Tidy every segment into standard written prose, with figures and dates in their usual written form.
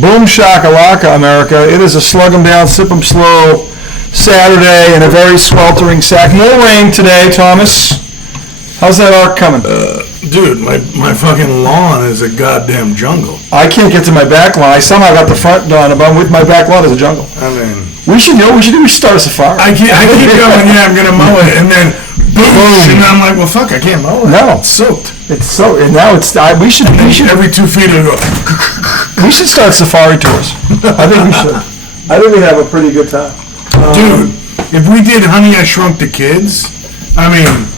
Boom shakalaka, America. It is a slug 'em down, sip 'em slow Saturday and a very sweltering sack. No rain today, Thomas. How's that arc coming? Dude, my fucking lawn is a goddamn jungle. I can't get to my back lawn. I somehow got the front lawn, but with my back lawn is a jungle. I mean, we should start a safari. I keep going, yeah, I'm gonna mow it, and then boom, and I'm like, well, fuck, I can't mow it. No, it's soaked. It's so, and now it's. We should every 2 feet it'll go. We should start safari tours. I think we should. I think we'd have a pretty good time. Dude, if we did Honey, I Shrunk the Kids, I mean,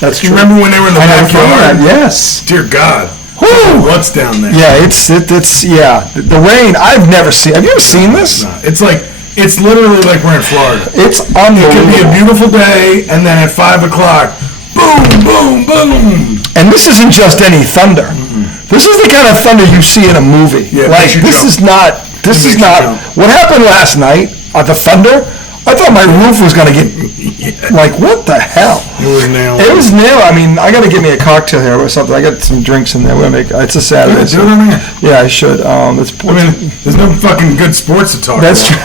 that's true. You remember when they were in the backyard? Yes. Dear God. Woo! What's down there? Yeah, it's the rain. I've never seen. Have you ever seen this? No, it's literally like we're in Florida. It's unbelievable. It could be a beautiful day, and then at 5 o'clock, boom, boom, boom. And this isn't just any thunder. Mm-hmm. This is the kind of thunder you see in a movie. Yeah, like this is not. This is not. What happened last night? The thunder. I thought my roof was going to get, like, what the hell? It was nailed. I mean, I got to get me a cocktail here or something. I got some drinks in there. We're gonna make. It's a Saturday. Yeah, do it on here. Yeah, I should. There's no fucking good sports to talk about. That's true.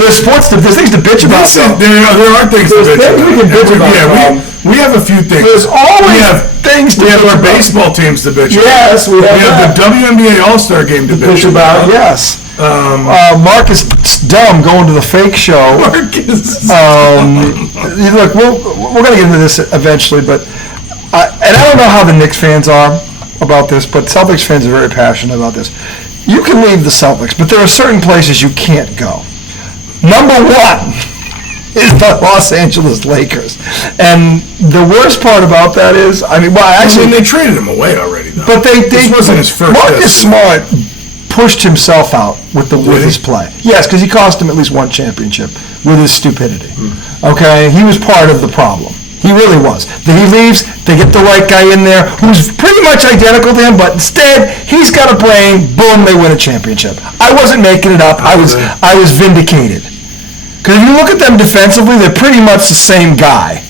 There's sports. There's things to bitch about. There are things to bitch about. We can bitch about. Yeah, we have a few things. There's always things to bitch about. We have our baseball teams to bitch about. Yes, we have the WNBA All-Star game to bitch about. Yes. Marcus Dumb going to the fake show. Marcus. Look, we're going to get into this eventually, but and I don't know how the Knicks fans are about this, but Celtics fans are very passionate about this. You can leave the Celtics, but there are certain places you can't go. Number one is the Los Angeles Lakers, and the worst part about that is, they traded him away already, though. But this wasn't his first. Marcus Smart pushed himself out with his play. Yes, because he cost him at least one championship with his stupidity. Okay, he was part of the problem. He really was. Then he leaves. They get the right guy in there who's pretty much identical to him, but instead he's got a brain. Boom! They win a championship. I wasn't making it up. I was vindicated. Because if you look at them defensively, they're pretty much the same guy.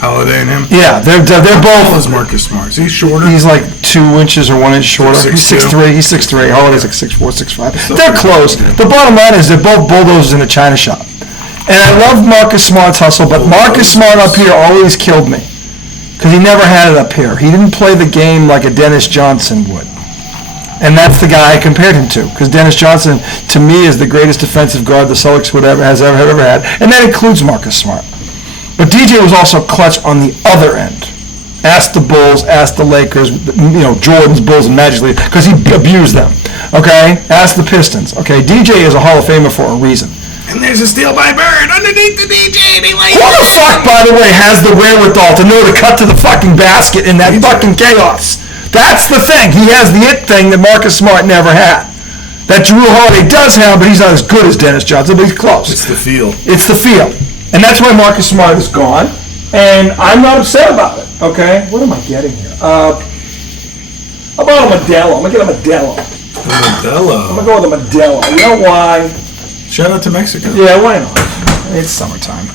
Holiday and him? Yeah, they're both. How tall is Marcus Smart? Is he shorter? He's like 2 inches or 1 inch shorter. He's 6'3". He's 6'3". Holiday's like 6'4", 6'5". They're close. The bottom line is they're both bulldozers in a china shop. And I love Marcus Smart's hustle, but Marcus Smart up here always killed me. Because he never had it up here. He didn't play the game like a Dennis Johnson would. And that's the guy I compared him to. Because Dennis Johnson, to me, is the greatest defensive guard the Celtics has ever had. And that includes Marcus Smart. But DJ was also clutch on the other end. Ask the Bulls, ask the Lakers, Jordan's Bulls and Magic League, because he abused them. Okay? Ask the Pistons. Okay? DJ is a Hall of Famer for a reason. And there's a steal by Bird underneath the DJ. Who the fuck, by the way, has the wherewithal to know to cut to the fucking basket in that fucking chaos? That's the thing. He has the it thing that Marcus Smart never had. That Jrue Holiday does have, but he's not as good as Dennis Johnson, but he's close. It's the feel. It's the feel. And that's why Marcus Smart is gone. And I'm not upset about it. Okay? What am I getting here? How about a Modelo? I'm going to get a Modelo. I'm going to go with a Modelo. You know why? Shout out to Mexico. Yeah, why not? It's summertime.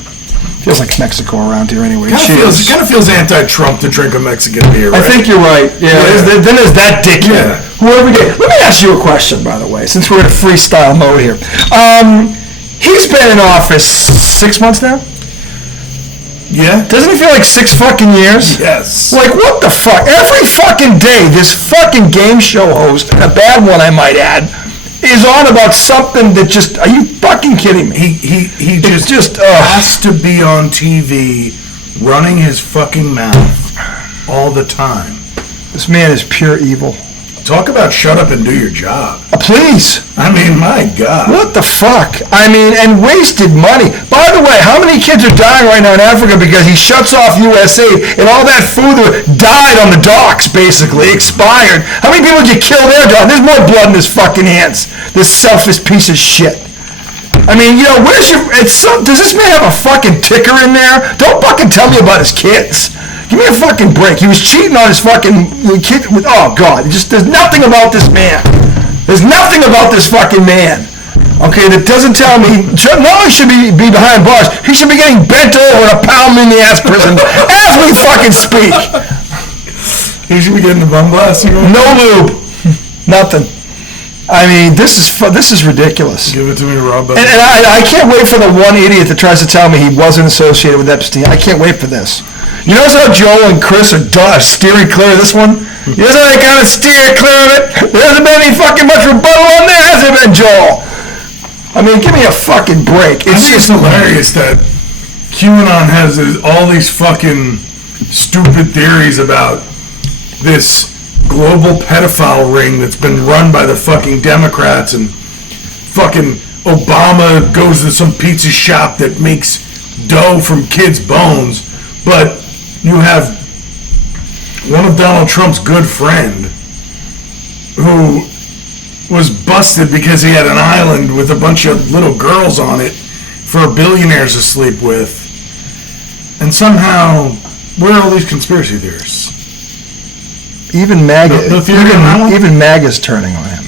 Feels like Mexico around here anyway. It kind of feels anti-Trump to drink a Mexican beer, right? I think you're right. Yeah. Then there's that dickhead. Whoever did. Let me ask you a question, by the way, since we're in a freestyle mode here. He's been in office 6 months now? Yeah. Doesn't it feel like 6 fucking years? Yes. Like, what the fuck? Every fucking day, this fucking game show host, and a bad one I might add, is on about something that just, are you fucking kidding me? He just has to be on TV running his fucking mouth all the time. This man is pure evil. Talk about shut up and do your job. Please. I mean, my God. What the fuck? I mean, and wasted money. By the way, how many kids are dying right now in Africa because he shuts off USAID and all that food that died on the docks, basically, expired? How many people did you kill there, John? There's more blood in his fucking hands. This selfish piece of shit. I mean, does this man have a fucking ticker in there? Don't fucking tell me about his kids. Give me a fucking break. He was cheating on his fucking kid. Oh, God. There's nothing about this man. There's nothing about this fucking man. Okay, that doesn't tell me. Not only should he be behind bars, he should be getting bent over in a pound-in-the-ass prison as we fucking speak. He should be getting the bum blast. No lube. Nothing. I mean, this is ridiculous. Give it to me, Rob. And I can't wait for the one idiot that tries to tell me he wasn't associated with Epstein. I can't wait for this. You notice how Joel and Chris are steering clear of this one? You notice how they kind of steer clear of it? There hasn't been any fucking much rebuttal on there, has there been, Joel? I mean, give me a fucking break. It's just hilarious that QAnon has all these fucking stupid theories about this global pedophile ring that's been run by the fucking Democrats, and fucking Obama goes to some pizza shop that makes dough from kids' bones, but you have one of Donald Trump's good friend who was busted because he had an island with a bunch of little girls on it for billionaires to sleep with, and somehow where are all these conspiracy theorists? Even MAGA, even MAGA's turning on him.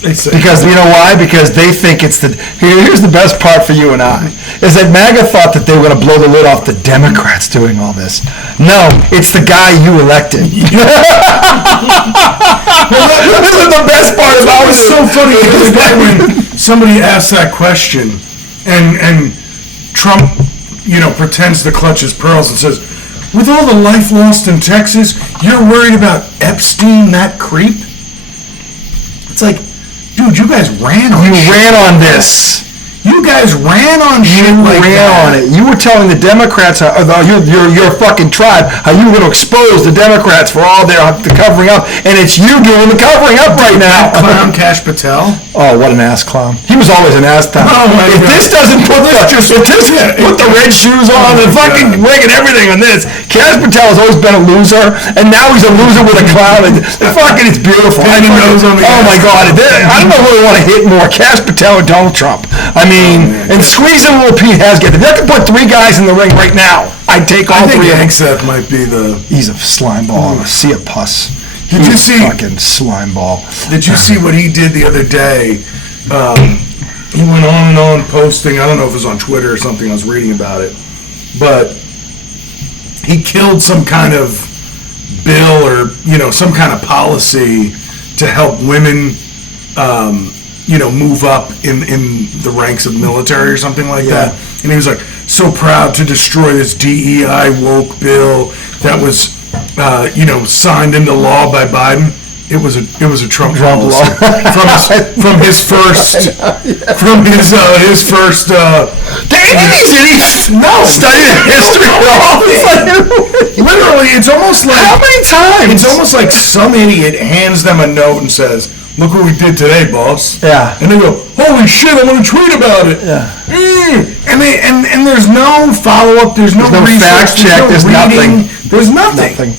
Because you know why? Because they think it's here's the best part for you and I, is that MAGA thought that they were going to blow the lid off the Democrats doing all this. No, it's the guy you elected. This is the best part about it. It's so funny because when somebody asks that question and Trump, pretends to clutch his pearls and says, with all the life lost in Texas, you're worried about Epstein, that creep? It's like, dude, you guys ran on shit. You ran on this. You guys ran on shit like that. You ran on it. You were telling the Democrats, your fucking tribe, how you were going to expose the Democrats for all their covering up, and it's you doing the covering up right now. That clown Cash Patel. Oh, what an ass clown. He was always an ass clown. Oh my God. This doesn't put the red shoes on and fucking wig and everything on this, Cash Patel has always been a loser, and now he's a loser with a clown. It's beautiful. Oh my God. I don't know who I want to hit more, Cash Patel or Donald Trump. I mean, and squeeze in a little Pete Hasgett. If I could put 3 guys in the ring right now, I'd take all 3 of them. I think Hankset might be the... He's a slime ball. I see a pus. Did you see... fucking slime ball. Did you see what he did the other day? He went on and on posting. I don't know if it was on Twitter or something. I was reading about it. But he killed some kind of bill or, some kind of policy to help women... move up in the ranks of military or something like that. And he was like, so proud to destroy this DEI woke bill that was, signed into law by Biden. It was a Trump law from his first studying history. Literally, it's almost like how many times? It's almost like some idiot hands them a note and says, look what we did today, boss. Yeah. And they go, holy shit, I want to tweet about it. Yeah. And there's no follow-up, there's no research, fact check, there's reading, nothing. There's nothing.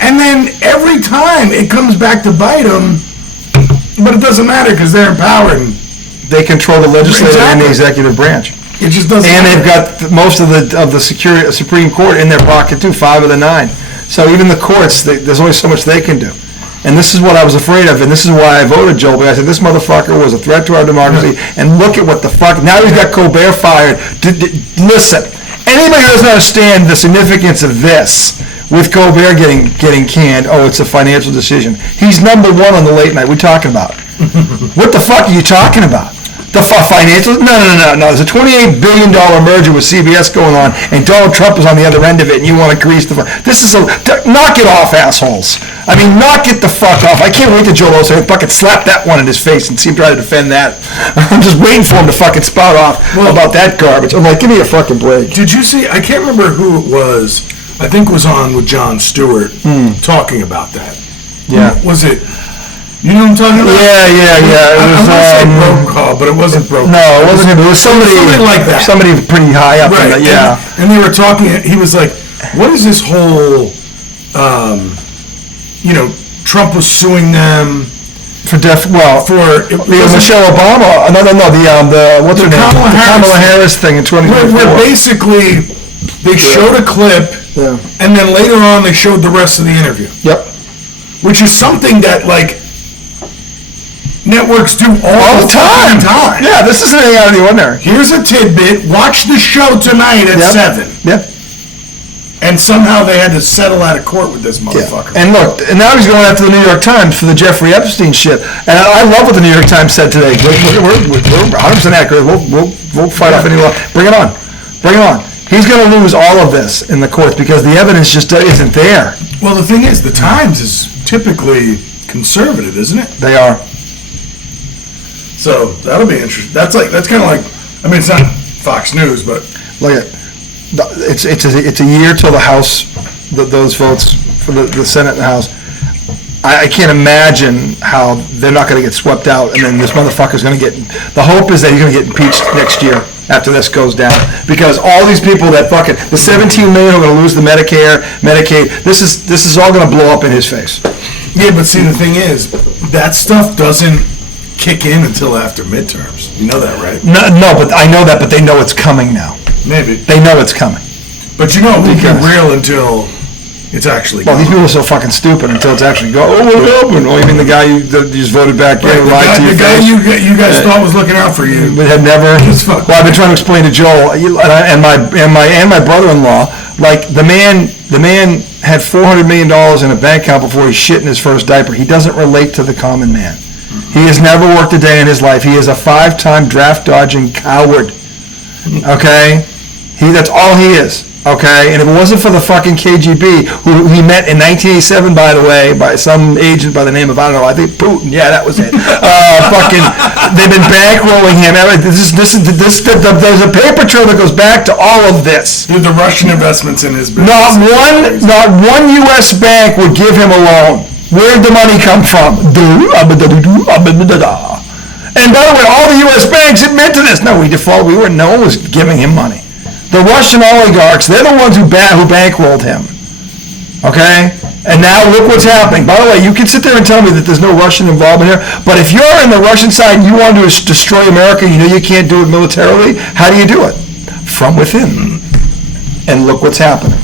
And then every time it comes back to bite them, but it doesn't matter because they're empowered. They control the legislative and the executive branch. It just doesn't and matter. They've got most of the Supreme Court in their pocket too, 5 of the 9. So even the courts, there's only so much they can do. And this is what I was afraid of, and this is why I voted Joe. But I said, this motherfucker was a threat to our democracy, and look at what the fuck. Now he's got Colbert fired. Listen, anybody who doesn't understand the significance of this, with Colbert getting canned, it's a financial decision. He's number 1 on the late night. We're talking about. What the fuck are you talking about? The financial? No. There's a $28 billion merger with CBS going on, and Donald Trump is on the other end of it, and you want to grease the... knock it off, assholes. I mean, knock it the fuck off. I can't wait to Joe Lozano fucking slap that one in his face and see him try to defend that. I'm just waiting for him to fucking spout off about that garbage. I'm like, give me a fucking break. Did you see... I can't remember who it was. I think it was on with Jon Stewart talking about that. Yeah. Was it... You know what I'm talking about? Yeah. I was going to say Brokaw, but it wasn't Brokaw. No, it wasn't him. It was somebody like that. Somebody pretty high up. Right. In the, yeah. And they were talking. He was like, "What is this whole? Trump was suing them for Michelle Obama. No. The what's her name? Kamala Harris thing in 2024. Where basically they showed a clip, and then later on they showed the rest of the interview. Yep. Which is something that networks do all the time. Yeah, this isn't anything out of the ordinary. Here's a tidbit. Watch the show tonight at 7. Yeah. And somehow they had to settle out of court with this motherfucker. And look, and now he's going after the New York Times for the Jeffrey Epstein shit. And I love what the New York Times said today. We're 100% accurate. We'll fight off any law. Bring it on. Bring it on. He's going to lose all of this in the courts because the evidence just isn't there. Well, the thing is, the Times is typically conservative, isn't it? They are. So that'll be interesting. That's kind of like, I mean, it's not Fox News, but Look at it's a year till the House, those votes for the Senate and the House. I can't imagine how they're not going to get swept out, and then this motherfucker's going to get. The hope is that he's going to get impeached next year after this goes down, because all these people that fucking the 17 million are going to lose the Medicare, Medicaid. This is all going to blow up in his face. Yeah, but see, the thing is, that stuff doesn't kick in until after midterms. You know that, right? No, but I know that, but they know it's coming now. Maybe. They know it's coming. But you know, it won't be real until it's actually Well, gone. these people are so fucking stupid until it's actually go. Oh, what happened? Oh, you mean the guy you just voted back in, lied to your the guy face? you guys thought was looking out for you. But had never. Well, I've been trying to explain to Joel and my brother-in-law. Like the man had $400 million in a bank account before he shit in his first diaper. He doesn't relate to the common man. He has never worked a day in his life. He is a 5-time draft-dodging coward. Okay? That's all he is. Okay? And if it wasn't for the fucking KGB, who he met in 1987, by the way, by some agent by the name of, I don't know, I think Putin. Yeah, that was it. They've been bankrolling him. There's a paper trail that goes back to all of this. The Russian investments in his business. Not one U.S. bank would give him a loan. Where'd the money come from? And by the way, all the U.S. banks admit to this. No, we defaulted. No one was giving him money. The Russian oligarchs, they're the ones who bankrolled him. Okay? And now look what's happening. By the way, you can sit there and tell me that there's no Russian involvement here, but if you're in the Russian side and you want to destroy America, you know you can't do it militarily, how do you do it? From within. And look what's happening.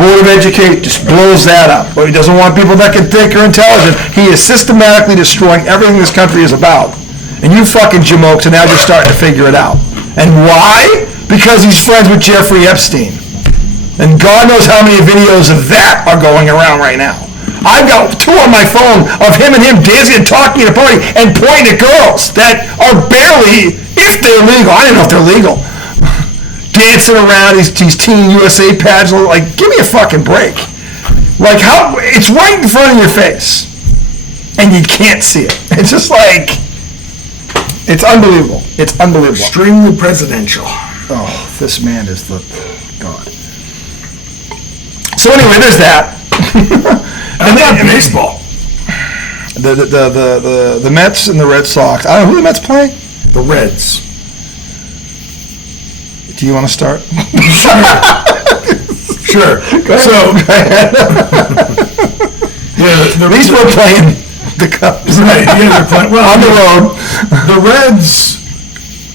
Board of Education just blows that up. But he doesn't want people that can think or intelligent. He is systematically destroying everything this country is about. And you fucking jamokes are now just starting to figure it out. And why? Because he's friends with Jeffrey Epstein. And God knows how many videos of that are going around right now. I've got 2 on my phone of him dancing and talking at a party and pointing at girls that are barely, if they're legal, I don't know if they're legal, dancing around these Teen USA pageants. Like, give me a fucking break. Like, how, it's right in front of your face. And you can't see it. It's just like, it's unbelievable. It's unbelievable. Extremely presidential. Oh, this man is the God. So anyway, there's that. And then baseball. The Mets and the Red Sox. I don't know who the Mets play. The Reds. Do you want to start? Sure. So, yeah, at least we're playing the Cubs. Right, yeah, they're playing on the road. The Reds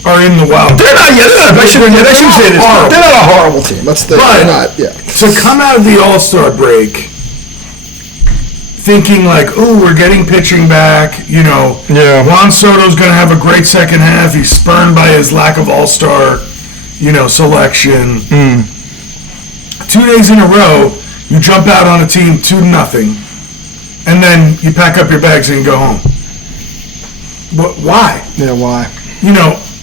are in the wild. They're not yet. I shouldn't say this. They're not a horrible team. They're not. Yeah. So come out of the All-Star break thinking like, oh, we're getting pitching back. You know, Juan Soto's going to have a great second half. He's spurned by his lack of All-Star, selection. 2 days in a row, you jump out on a team 2-0, and then you pack up your bags and you go home. Why? Yeah, why?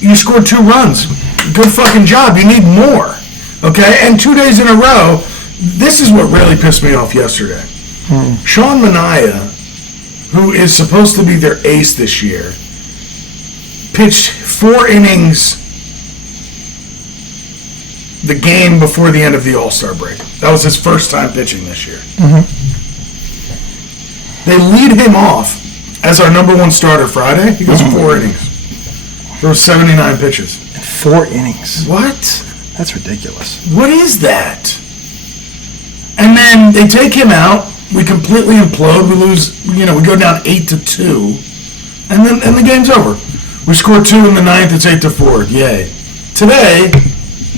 You scored 2 runs. Good fucking job. You need more. Okay? And 2 days in a row, this is what really pissed me off yesterday. Sean Manaea, who is supposed to be their ace this year, pitched 4 innings the game before the end of the All-Star break. That was his first time pitching this year. They lead him off as our number 1 starter Friday. He goes 4 innings. There were 79 pitches. 4 innings. What? That's ridiculous. What is that? And then they take him out. We completely implode. We lose. We go down 8-2, and then the game's over. We score 2 in the 9th. It's 8-4. Yay! Today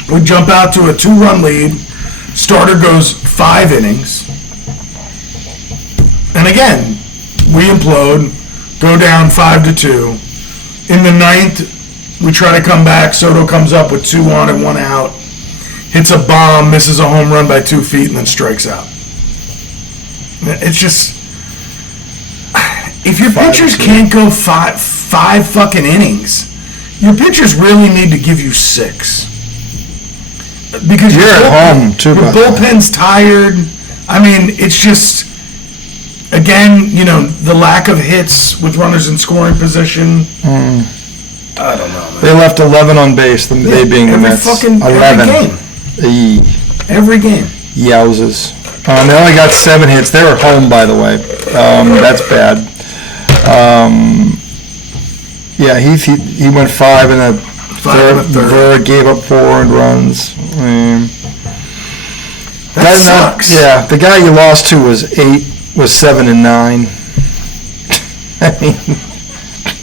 we jump out to a 2-run lead. Starter goes 5 innings, and again we implode. Go down 5-2. In the 9th, we try to come back. Soto comes up with 2 on and 1 out. hits a bomb, misses a home run by 2 feet, and then strikes out. It's just, if your pitchers can't go five fucking innings, your pitchers really need to give you 6. Because you're at home too. Your bullpen's tired. I mean, it's just, again, the lack of hits with runners in scoring position. I don't know, man. They left 11 on base, they being the Mets. Every 11. game. Every game. Yowzers. They only got 7 hits. They were home, by the way. That's bad. Yeah, he went 5 in a third. Gave up 4 earned runs. That sucks. Yeah, the guy you lost to was 7 and 9. I mean,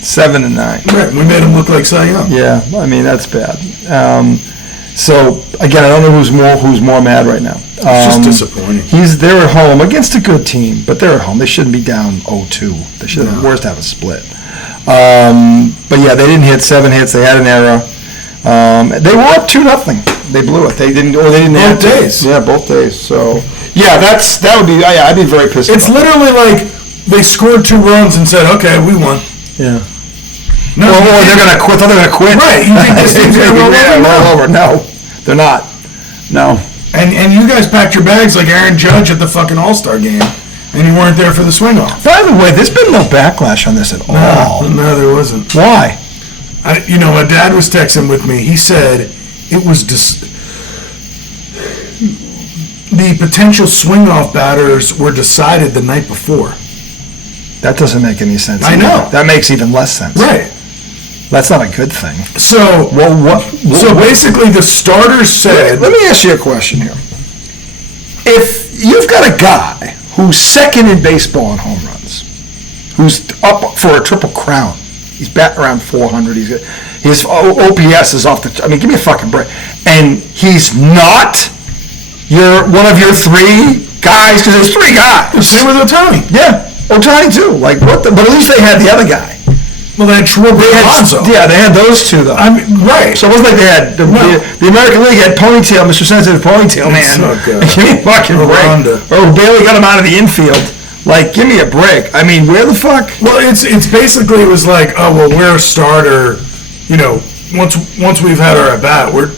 7 and 9. Right, we made him look like Cy Young. Yeah, I mean that's bad. So again, I don't know who's more mad right now. It's just disappointing. They're at home against a good team, but they're at home. They shouldn't be down 0-2. They should at worst have a split. But yeah, they didn't hit 7 hits. They had an error. They were up 2-0. They blew it. They didn't. Both days. Yeah, both days. So yeah, that would be. Yeah, I'd be very pissed. It's literally like they scored 2 runs and said, "Okay, we won." Yeah. No, or they're gonna quit. They're gonna quit. Right. You think this team's gonna roll over? No, they're not. No. And you guys packed your bags like Aaron Judge at the fucking All-Star game, and you weren't there for the swing-off. By the way, there's been no backlash on this at all. No, there wasn't. Why? My dad was texting with me. He said it was the potential swing-off batters were decided the night before. That doesn't make any sense. I know. That makes even less sense. Right. That's not a good thing. So, basically the starters said... Let me ask you a question here. If you've got a guy who's second in baseball in home runs, who's up for a triple crown, he's batting around 400, his OPS is off the... I mean, give me a fucking break. And he's not one of your 3 guys, because there's 3 guys. Same with Ohtani. Yeah, Ohtani too. Like, what the... But at least they had the other guy. Well, they had Alonso. Yeah, they had those 2 though. I mean, right. So it wasn't like they had the American League had ponytail, Mr. Sensitive Ponytail Man. So good. Give me a fucking break. Or Bailey got him out of the infield. Like, give me a break. I mean, where the fuck? Well, it's basically, it was like, oh well, we're a starter. Once we've had our at bat, we're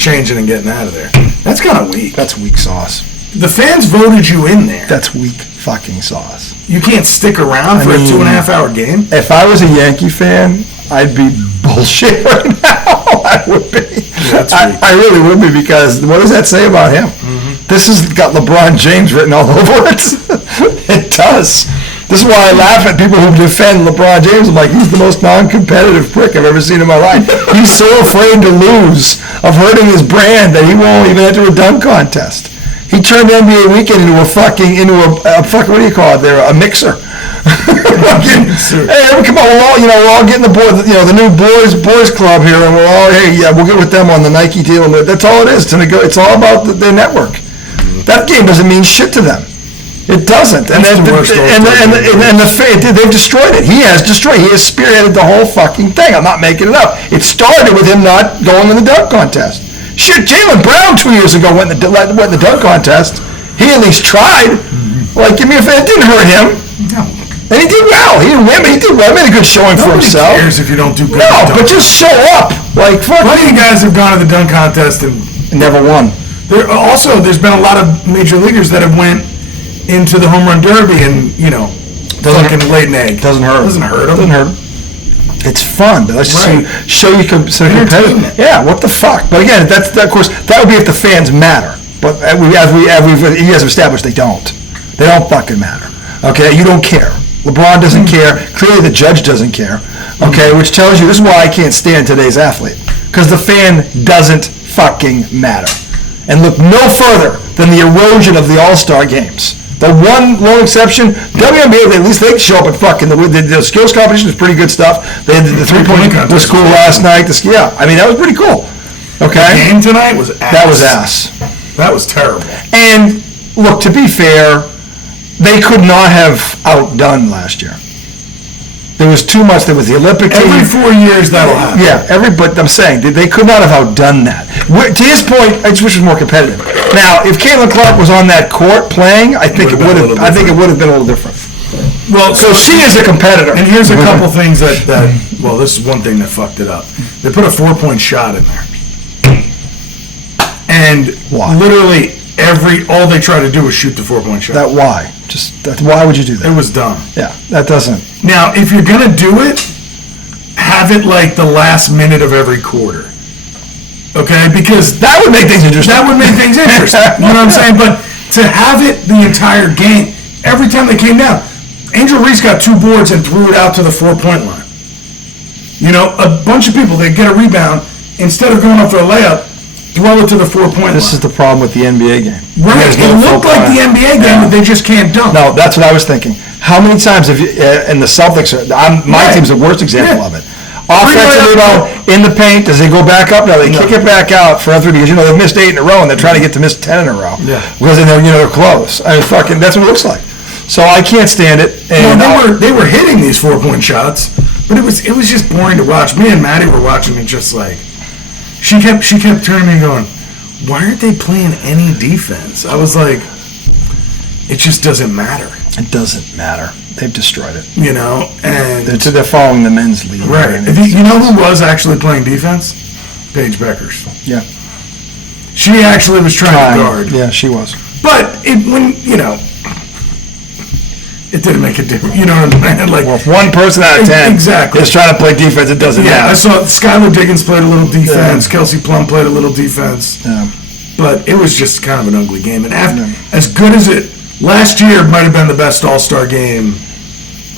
changing and getting out of there. That's kind of weak. That's weak sauce. The fans voted you in there. That's weak fucking sauce. You can't stick around for a 2.5 hour game. If I was a Yankee fan, I'd be bullshit right now. I would be. Yeah, I really would be, because what does that say about him? Mm-hmm. This has got LeBron James written all over it. It does. This is why I laugh at people who defend LeBron James. I'm like, he's the most non-competitive prick I've ever seen in my life. He's so afraid to lose, of hurting his brand, that he won't even enter a dunk contest. He turned NBA Weekend into a what do you call it there? A mixer. Hey, come on, we're all getting the new boys club here, and we'll get with them on the Nike deal. That's all it is. It's all about their network. That game doesn't mean shit to them. It doesn't. And they've destroyed it. He has destroyed. He has spearheaded the whole fucking thing. I'm not making it up. It started with him not going in the dunk contest. Shit, Jaylen Brown 2 years ago went in the dunk contest. He at least tried. Like, give me it didn't hurt him. No. And he did well. He didn't win, but he did well. He made a good showing for himself. Nobody cares if you don't do good. No, but just show up. Like, fuck. Plenty of guys have gone to the dunk contest and never won. There's been a lot of major leaguers that have went into the home run derby and, fucking laid an egg. Doesn't hurt. Doesn't hurt them. Doesn't hurt. It's fun, but let's just show you some competitive. Yeah, what the fuck? But again, that would be if the fans matter. But as you guys have established, they don't. They don't fucking matter. Okay, you don't care. LeBron doesn't care. Clearly, the judge doesn't care. Okay, which tells you this is why I can't stand today's athlete, because the fan doesn't fucking matter. And look no further than the erosion of the All-Star games. The one lone exception, WNBA, at least they show up at fucking the skills competition is pretty good stuff. They had the 3-point was cool last night. I mean, that was pretty cool. Okay. The game tonight was ass. That was ass. That was terrible. And look, to be fair, they could not have outdone last year. There was too much. There was the Olympic team. Every 4 years that'll happen. Yeah, but I'm saying they could not have outdone that. To his point, I just wish it was more competitive. Now, if Caitlin Clark was on that court playing, I think it would have. I think it would have been a little different. Well, so she is a competitor. And here's a couple things that well, this is one thing that fucked it up. They put a 4-point shot in there, and literally all they try to do is shoot the 4-point shot. Why would you do that? It was dumb. Yeah, that doesn't. Now, if you're gonna do it, have it like the last minute of every quarter. Okay, because that would make things interesting. You know what I'm saying? But to have it the entire game, every time they came down, Angel Reese got 2 boards and threw it out to the 4-point line. You know, a bunch of people, they get a rebound, instead of going up for a layup, throw it to the 4-point line. This is the problem with the NBA game. Right, it looked like the NBA game, but they just can't dunk. No, that's what I was thinking. How many times have you, and the Celtics, my team's the worst example of it. Offensive rebound in the paint. Does they go back up? No, they kick it back out for other because they've missed 8 in a row and they're trying to get to miss 10 in a row. Yeah, because they're close. I mean, that's what it looks like. So I can't stand it. And they were hitting these 4-point shots, but it was just boring to watch. Me and Maddie were watching it just like she kept turning to me and going, "Why aren't they playing any defense?" I was like, "It just doesn't matter." It doesn't matter. They've destroyed it. And they're following the men's league. Right. You know who was actually playing defense? Paige Beckers. Yeah. She actually was trying to guard. Yeah, she was. But it didn't make a difference. You know what I mean? Like, well, if one person out of 10 is trying to play defense, it doesn't matter. I saw Skylar Diggins played a little defense. Yeah. Kelsey Plum played a little defense. Yeah. But it was just kind of an ugly game. And as good as it... Last year might have been the best All-Star game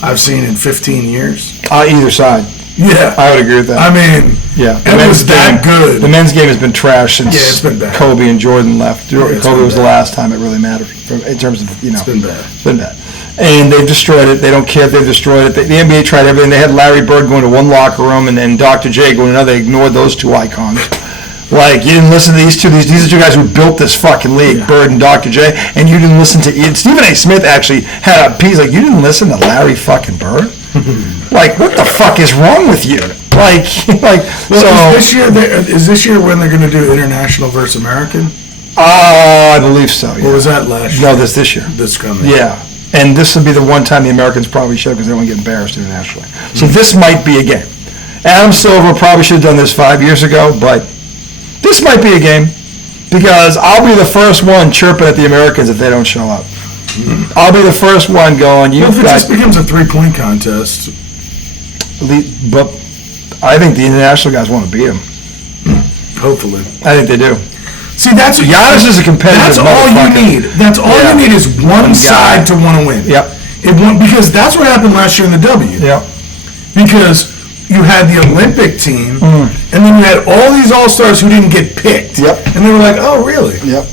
I've seen in 15 years. Either side. Yeah. I would agree with that. I mean, it was that good. The men's game has been trash since it's been bad. Kobe and Jordan left. Kobe was the last time it really mattered in terms of, It's been bad. It's been bad. And they've destroyed it. They don't care if they've destroyed it. The NBA tried everything. They had Larry Bird going to one locker room and then Dr. J going to another. They ignored those 2 icons. Like, you didn't listen to these two. These are 2 guys who built this fucking league, Bird and Dr. J, and you didn't listen to Stephen A. Smith actually had a piece like, you didn't listen to Larry fucking Bird? Like, what the fuck is wrong with you? Well, so... Is this year when they're going to do International versus American? I believe so, yeah. Or was that last year? No, this year. This coming. Yeah. And this will be the one time the Americans probably should because they won't get embarrassed internationally. So this might be a game. Adam Silver probably should have done this 5 years ago, but... This might be a game because I'll be the first one chirping at the Americans if they don't show up. I'll be the first one going, if it just becomes a 3-point contest. But I think the international guys want to beat them. Hopefully. I think they do. See, that's... Giannis is a competitive That's all you need. That's all you need is one side to want to win. Yep. Because that's what happened last year in the W. Yep. Because... You had the Olympic team, and then you had all these All-Stars who didn't get picked. Yep. And they were like, oh, really? Yep.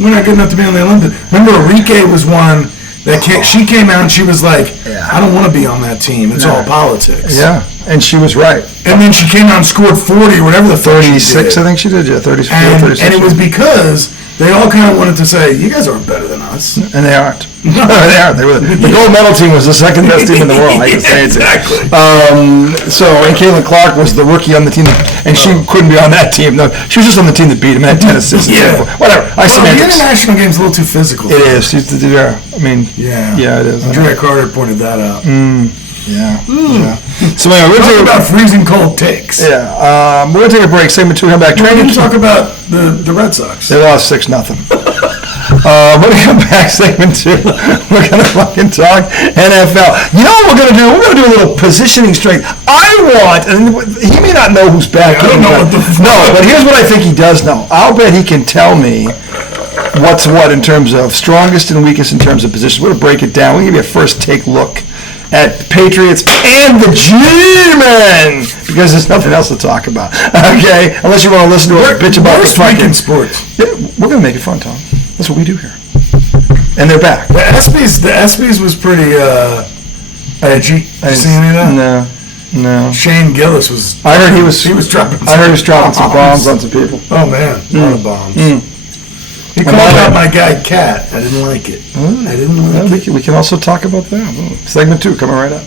We're not good enough to be on the Olympics. Remember, Enrique was one that she came out and she was like, I don't want to be on that team. It's all politics. Yeah, and she was right. And then she came out and scored 40 or whatever the 36, I think she did, 34, 36. And it was because they all kind of wanted to say, you guys aren't better than us. And they aren't. No, they aren't. The gold medal team was the second best team in the world. I can say it. Exactly. And Caitlin Clark was the rookie on the team, and she couldn't be on that team. No, she was just on the team that beat him. Had 10 assists. Whatever. The international game's a little too physical. It is. I mean, yeah, it is. Andrea Carter pointed that out. Yeah. So anyway, we're talking about freezing cold takes. Yeah. We're gonna take a break. Segment 2, come back. We're going to talk about the Red Sox. They lost 6-0. We're going to come back, segment 2. We're going to fucking talk NFL. You know what we're going to do? We're going to do a little positioning strength. And he may not know who's back. I don't know what the fuck. No, but here's what I think he does know. I'll bet he can tell me what's what in terms of strongest and weakest in terms of positions. We're going to break it down. We're going to give you a first take look at the Patriots and the G-Men, because there's nothing else to talk about. Okay? Unless you want to listen to us bitch about the fucking sports. Yeah, we're going to make it fun, Tom. That's what we do here. And they're back. The ESPYs was pretty edgy. Did you see any of that? No. Shane Gillis was... I heard he was dropping some bombs on some people. Oh, man. A lot of bombs. He called out my guy Cat. I didn't like it. I didn't like it. We can also talk about that. Segment 2 coming right up.